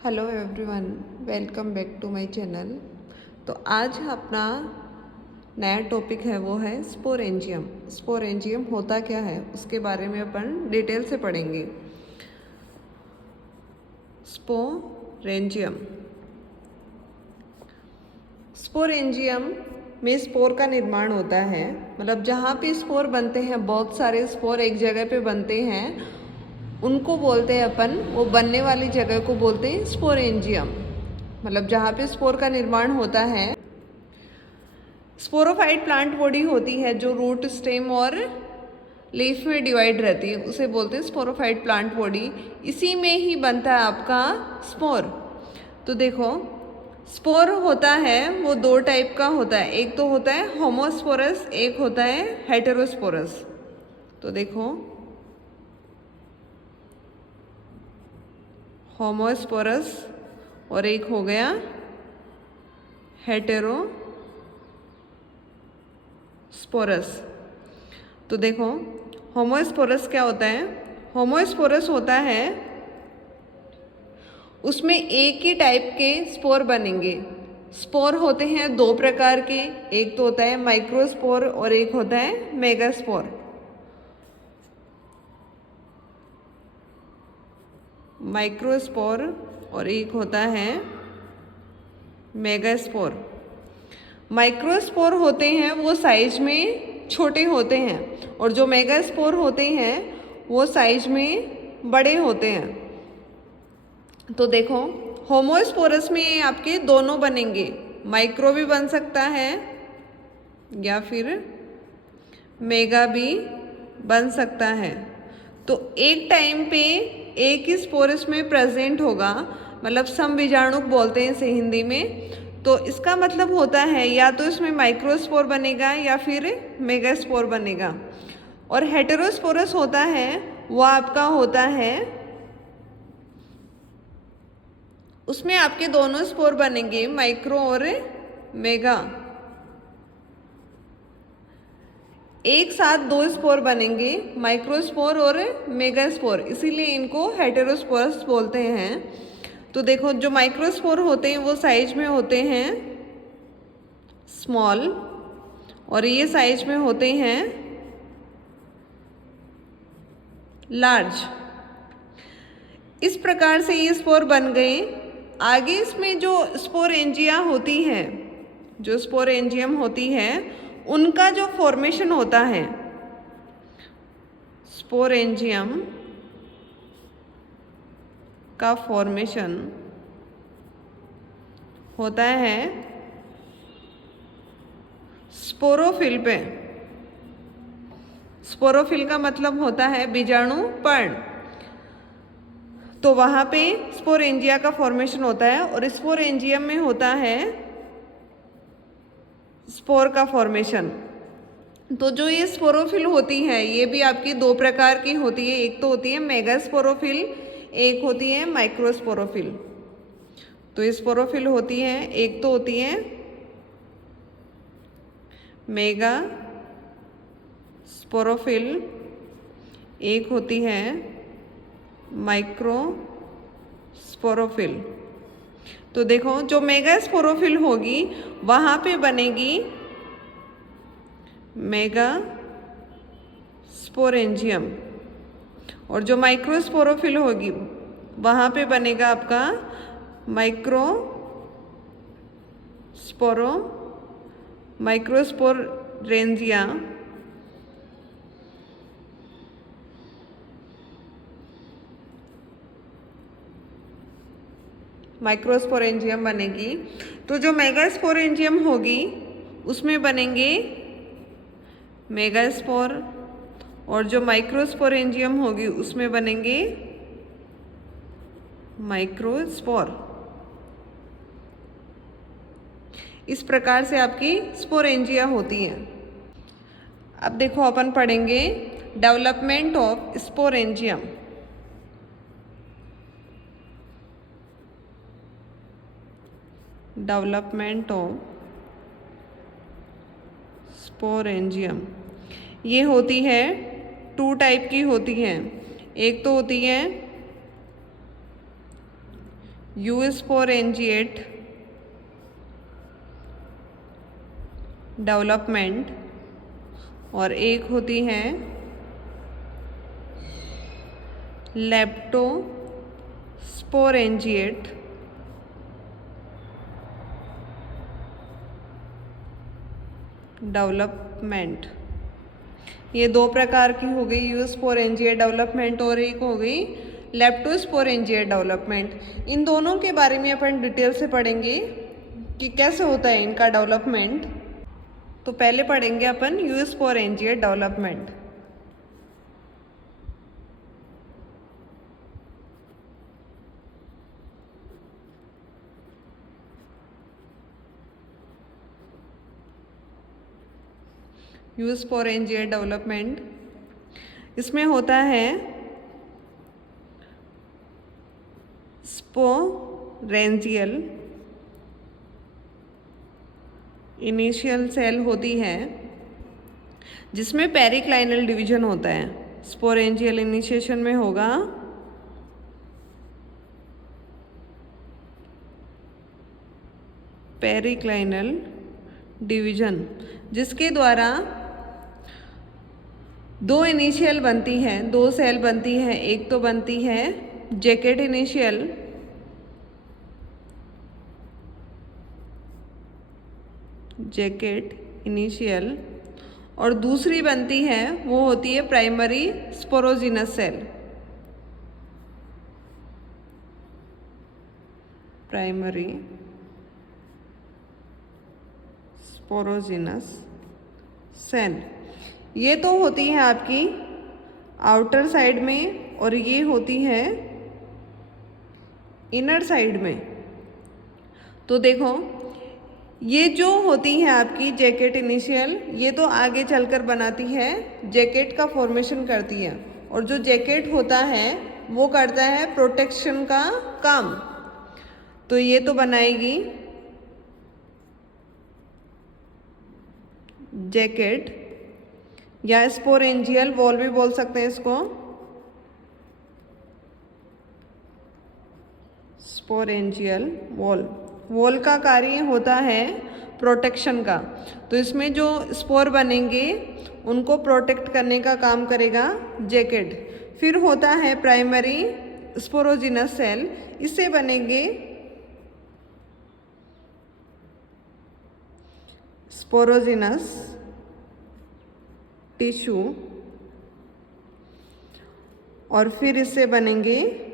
Hello everyone, welcome back to my channel. तो आज अपना नया टॉपिक है वो है स्पोरेंजियम। स्पोरेंजियम होता क्या है उसके बारे में अपन डिटेल से पढ़ेंगे। स्पोरेंजियम स्पोरेंजियम में स्पोर का निर्माण होता है। मतलब जहाँ पे स्पोर बनते हैं, बहुत सारे स्पोर एक जगह पे बनते हैं, उनको बोलते हैं अपन, वो बनने वाली जगह को बोलते हैं स्पोरेंजियम। मतलब जहाँ पे स्पोर का निर्माण होता है। स्पोरोफाइट प्लांट बॉडी होती है जो रूट, स्टेम और लीफ में डिवाइड रहती है, उसे बोलते हैं स्पोरोफाइट प्लांट बॉडी। इसी में ही बनता है आपका स्पोर। तो देखो, स्पोर होता है वो दो टाइप का होता है। एक तो होता है होमोस्पोरस, एक होता है हेटेरोस्पोरस। तो देखो, होमोस्पोरस और एक हो गया हेटेरोस्पोरस। तो देखो, होमोस्पोरस क्या होता है? होमोस्पोरस होता है उसमें एक ही टाइप के स्पोर बनेंगे। स्पोर होते हैं दो प्रकार के, एक तो होता है माइक्रोस्पोर और एक होता है मेगास्पोर। माइक्रोस्पोर और एक होता है मेगास्पोर। माइक्रोस्पोर होते हैं वो साइज में छोटे होते हैं, और जो मेगास्पोर होते हैं वो साइज में बड़े होते हैं। तो देखो, होमोस्पोरस में आपके दोनों बनेंगे, माइक्रो भी बन सकता है या फिर मेगा भी बन सकता है। तो एक टाइम पे एक ही स्पोर इसमें प्रेजेंट होगा, मतलब समविजाणुक बोलते हैं इसे हिंदी में। तो इसका मतलब होता है या तो इसमें माइक्रोस्पोर बनेगा या फिर मेगास्पोर बनेगा। और हेटेरोस्पोरस होता है वो आपका होता है, उसमें आपके दोनों स्पोर बनेंगे, माइक्रो और मेगा। एक साथ दो स्पोर बनेंगे, माइक्रोस्पोर और मेगास्पोर, इसीलिए इनको हेटेरोस्पोरस बोलते हैं। तो देखो, जो माइक्रोस्पोर होते हैं वो साइज में होते हैं स्मॉल, और ये साइज में होते हैं लार्ज। इस प्रकार से ये स्पोर बन गए। आगे इसमें जो स्पोरेंजिया होती है, जो स्पोरेंजियम होती है, उनका जो फॉर्मेशन होता है, स्पोरेंजियम का फॉर्मेशन होता है स्पोरोफिल पे। स्पोरोफिल का मतलब होता है बीजाणु पर्ण। तो वहाँ पे स्पोरेंजिया का फॉर्मेशन होता है, और स्पोरेंजियम में होता है स्पोर का फॉर्मेशन। तो जो ये स्पोरोफिल होती है ये भी आपकी दो प्रकार की होती है, एक तो होती है मेगास्पोरोफिल, एक होती है माइक्रोस्पोरोफिल। तो ये स्पोरोफिल होती है, एक तो होती है मेगा स्पोरोफिल, एक होती है माइक्रो स्पोरोफिल। तो देखो, जो मेगा स्पोरोफिल होगी वहाँ पे बनेगी मेगा स्पोरेंजियम, और जो माइक्रोस्पोरोफिल होगी वहाँ पे बनेगा आपका माइक्रो स्पोरो माइक्रोस्पोरेंजिया। माइक्रोस्पोरेंजियम बनेगी। तो जो मेगास्पोरेंजियम होगी उसमें बनेंगे मेगास्पोर, और जो माइक्रोस्पोरेंजियम होगी उसमें बनेंगे माइक्रोस्पोर। इस प्रकार से आपकी स्पोरेंजिया होती है। अब देखो, अपन पढ़ेंगे development of sporangium. Development of sporangium ये होती है टू टाइप की होती है। एक तो होती है यूस्पोरेंजिएट डेवलपमेंट, और एक होती है लेप्टोस्पोरेंजिएट डेवलपमेंट। ये दो प्रकार की हो गई, यूस्पोरेंजिएट डेवलपमेंट और एक हो गई लेप्टोस्पोरेंजिएट डेवलपमेंट। इन दोनों के बारे में अपन डिटेल से पढ़ेंगे कि कैसे होता है इनका डेवलपमेंट। तो पहले पढ़ेंगे अपन यूस्पोरेंजिएट डेवलपमेंट। यूस्पोरेंजिएट डेवलपमेंट, इसमें होता है स्पोरेंजियल इनिशियल सेल होती है जिसमें पेरिक्लाइनल डिवीजन होता है। स्पोरेंजियल इनिशिएशन में होगा पेरिक्लाइनल डिवीजन, जिसके द्वारा दो इनिशियल बनती है, दो सेल बनती है। एक तो बनती है जैकेट इनिशियल, और दूसरी बनती है वो होती है primary sporogenous cell. Primary sporogenous cell, ये तो होती है आपकी आउटर साइड में और ये होती है इनर साइड में। तो देखो, ये जो होती है आपकी जैकेट इनिशियल, ये तो आगे चलकर बनाती है, जैकेट का फॉर्मेशन करती है, और जो जैकेट होता है वो करता है प्रोटेक्शन का काम। तो ये तो बनाएगी जैकेट, या स्पोरेंजियल वॉल भी बोल सकते हैं इसको, स्पोरेंजियल वॉल। वॉल का कार्य होता है प्रोटेक्शन का, तो इसमें जो स्पोर बनेंगे उनको प्रोटेक्ट करने का काम करेगा जैकेट। फिर होता है प्राइमरी स्पोरोजिनस सेल, इससे बनेंगे स्पोरोजिनस टिश्यू, और फिर इससे बनेंगे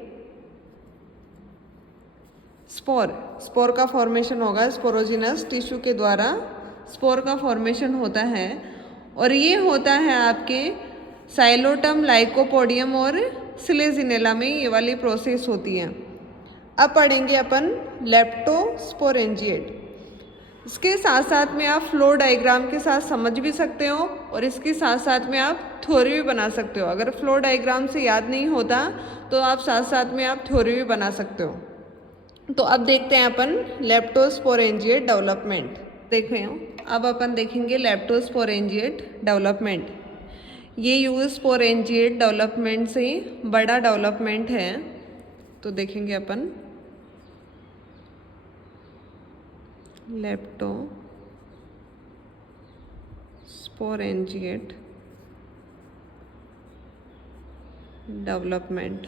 स्पोर। स्पोर का फॉर्मेशन होगा स्पोरोजिनस टिश्यू के द्वारा, स्पोर का फॉर्मेशन होता है, और ये होता है आपके साइलोटम, लाइकोपोडियम और सिलेजिनेला में ये वाली प्रोसेस होती है। अब पढ़ेंगे अपन लेप्टोस्पोरेंजिएट। इसके साथ साथ में आप फ्लो डायग्राम के साथ समझ भी सकते हो, और इसके साथ साथ में आप थ्योरी भी बना सकते हो। अगर फ्लो डायग्राम से याद नहीं होता तो आप साथ साथ में आप थ्योरी भी बना सकते हो। तो अब देखते हैं अपन लेप्टोस्पोरेंजिएट डेवलपमेंट। देखें, अब अपन देखेंगे लेप्टोस्पोरेंजिएट डेवलपमेंट। ये यूस्पोरेंजिएट डेवलपमेंट से बड़ा डेवलपमेंट है। तो देखेंगे अपन लेप्टोस्पोरेंजिएट डेवलपमेंट।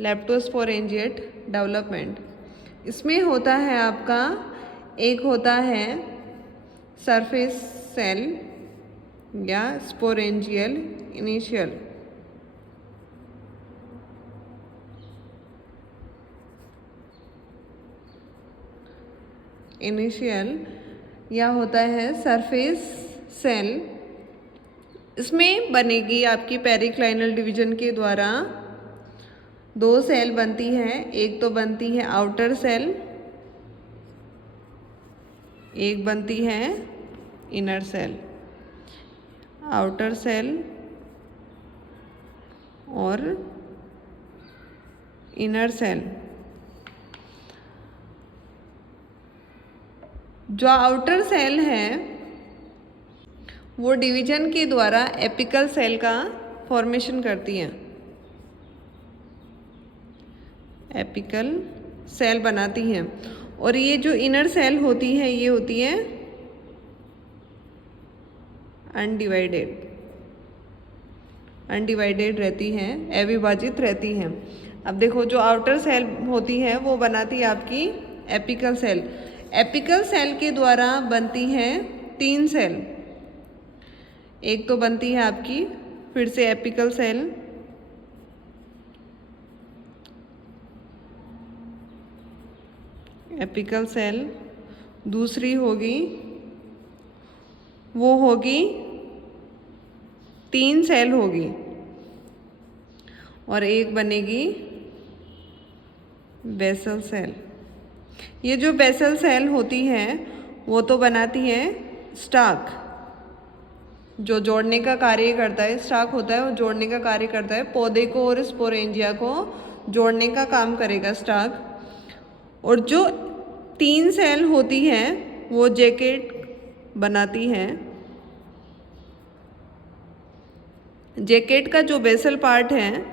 लेप्टोस्पोरेंजिएट डेवलपमेंट, इसमें होता है आपका, एक होता है सरफेस सेल या स्पोरेंजियल इनिशियल, या होता है सरफेस सेल। इसमें बनेगी आपकी पेरिक्लाइनल डिवीजन के द्वारा दो सेल बनती हैं। एक तो बनती है आउटर सेल, एक बनती है इनर सेल। आउटर सेल और इनर सेल। जो आउटर सेल है वो डिवीजन के द्वारा एपिकल सेल का फॉर्मेशन करती हैं। एपिकल सेल बनाती हैं। और ये जो इनर सेल होती है ये होती है अनडिवाइडेड रहती हैं, अविभाजित रहती हैं। अब देखो जो आउटर सेल होती है वो बनाती है आपकी एपिकल सेल। एपिकल सेल के द्वारा बनती है 3 सेल। एक तो बनती है आपकी फिर से एपिकल सेल, दूसरी होगी वो होगी 3 सेल होगी, और एक बनेगी बेसल सेल। ये जो बेसल सेल होती है वो तो बनाती है स्टाक, जो जोड़ने का कार्य करता है। स्टाक होता है वो जोड़ने का कार्य करता है, पौधे को और स्पोरेंजिया को जोड़ने का काम करेगा स्टाक। और जो 3 सेल होती है वो जैकेट बनाती है। जैकेट का जो बेसल पार्ट है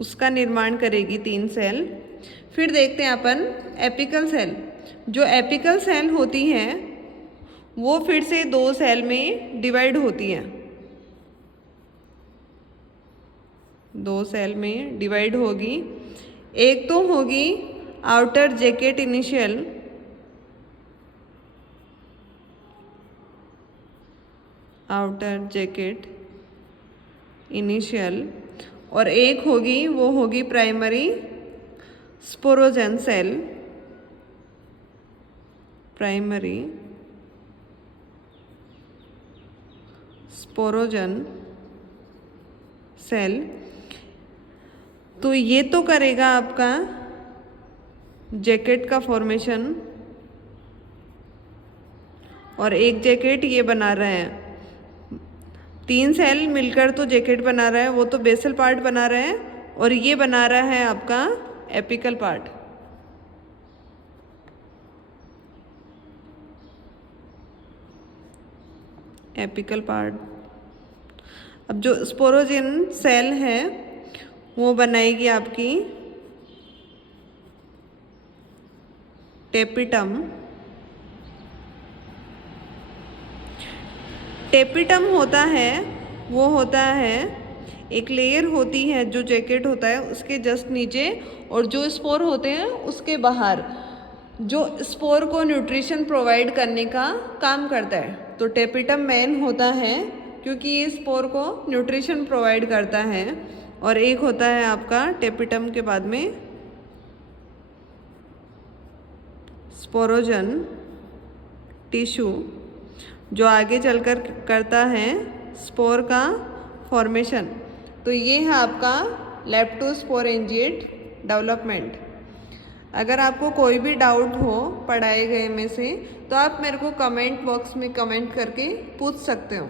उसका निर्माण करेगी 3 सेल। फिर देखते हैं अपन एपिकल सेल। जो एपिकल सेल होती है वो फिर से 2 सेल में डिवाइड होती है, 2 सेल में डिवाइड होगी। एक तो होगी आउटर जैकेट इनिशियल, और एक होगी वो होगी प्राइमरी स्पोरोजन सेल। तो ये तो करेगा आपका जैकेट का फॉर्मेशन, और एक जैकेट ये बना रहे हैं। 3 सेल मिलकर तो जैकेट बना रहा है, वो तो बेसल पार्ट बना रहे हैं, और ये बना रहा है आपका एपिकल पार्ट। अब जो स्पोरोजन सेल है वो बनाएगी आपकी टेपिटम होता है, वो होता है एक लेयर होती है जो जैकेट होता है उसके जस्ट नीचे, और जो स्पोर होते हैं उसके बाहर, जो स्पोर को न्यूट्रिशन प्रोवाइड करने का काम करता है। तो टेपिटम मेन होता है क्योंकि ये स्पोर को न्यूट्रिशन प्रोवाइड करता है। और एक होता है आपका टेपिटम के बाद में स्पोरोजन टिश्यू, जो आगे चलकर करता है स्पोर का फॉर्मेशन। तो ये है आपका लेप्टोस्पोरेंजिएट डेवलपमेंट। अगर आपको कोई भी डाउट हो पढ़ाए गए में से तो आप मेरे को कमेंट बॉक्स में कमेंट करके पूछ सकते हो।